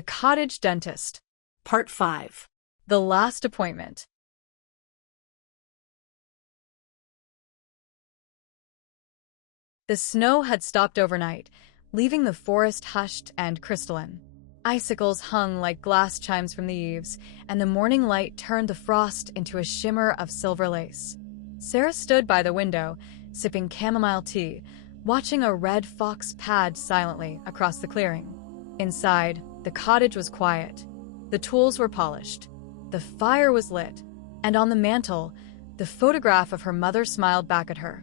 The Cottage Dentist. Part 5. The Last Appointment. The snow had stopped overnight, leaving the forest hushed and crystalline. Icicles hung like glass chimes from the eaves, and the morning light turned the frost into a shimmer of silver lace. Sarah stood by the window, sipping chamomile tea, watching a red fox pad silently across the clearing. Inside, the cottage was quiet. The tools were polished. The fire was lit, and on the mantel, the photograph of her mother smiled back at her.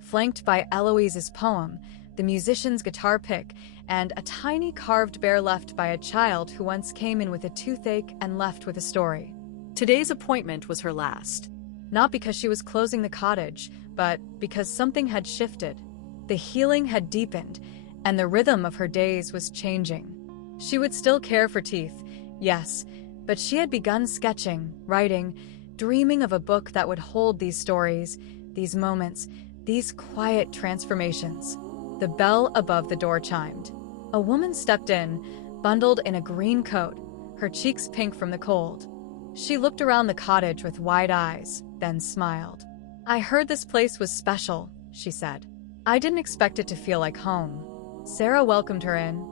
Flanked by Eloise's poem, the musician's guitar pick, and a tiny carved bear left by a child who once came in with a toothache and left with a story. Today's appointment was her last. Not because she was closing the cottage, but because something had shifted. The healing had deepened, and the rhythm of her days was changing. She would still care for teeth, yes, but she had begun sketching, writing, dreaming of a book that would hold these stories, these moments, these quiet transformations. The bell above the door chimed. A woman stepped in, bundled in a green coat, her cheeks pink from the cold. She looked around the cottage with wide eyes, then smiled. "I heard this place was special," she said. "I didn't expect it to feel like home." Sarah welcomed her in,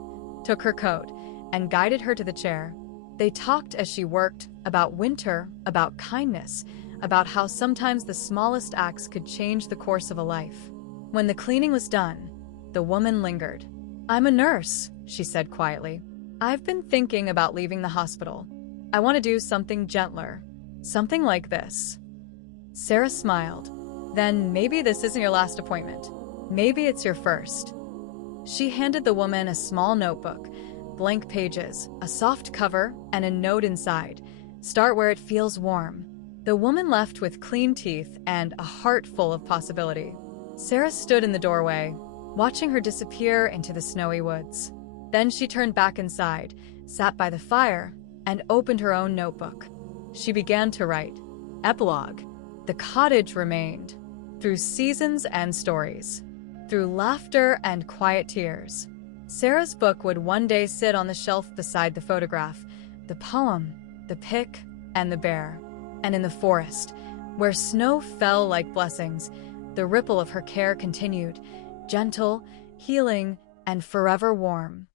took her coat, and guided her to the chair. They talked as she worked, about winter, about kindness, about how sometimes the smallest acts could change the course of a life. When the cleaning was done, the woman lingered. "I'm a nurse," she said quietly. "I've been thinking about leaving the hospital. I want to do something gentler. Something like this." Sarah smiled. "Then maybe this isn't your last appointment. Maybe it's your first." She handed the woman a small notebook, blank pages, a soft cover, and a note inside. "Start where it feels warm." The woman left with clean teeth and a heart full of possibility. Sarah stood in the doorway, watching her disappear into the snowy woods. Then she turned back inside, sat by the fire, and opened her own notebook. She began to write. Epilogue. The cottage remained, through seasons and stories, through laughter and quiet tears. Sarah's book would one day sit on the shelf beside the photograph, the poem, the pick, and the bear. And in the forest, where snow fell like blessings, the ripple of her care continued, gentle, healing, and forever warm.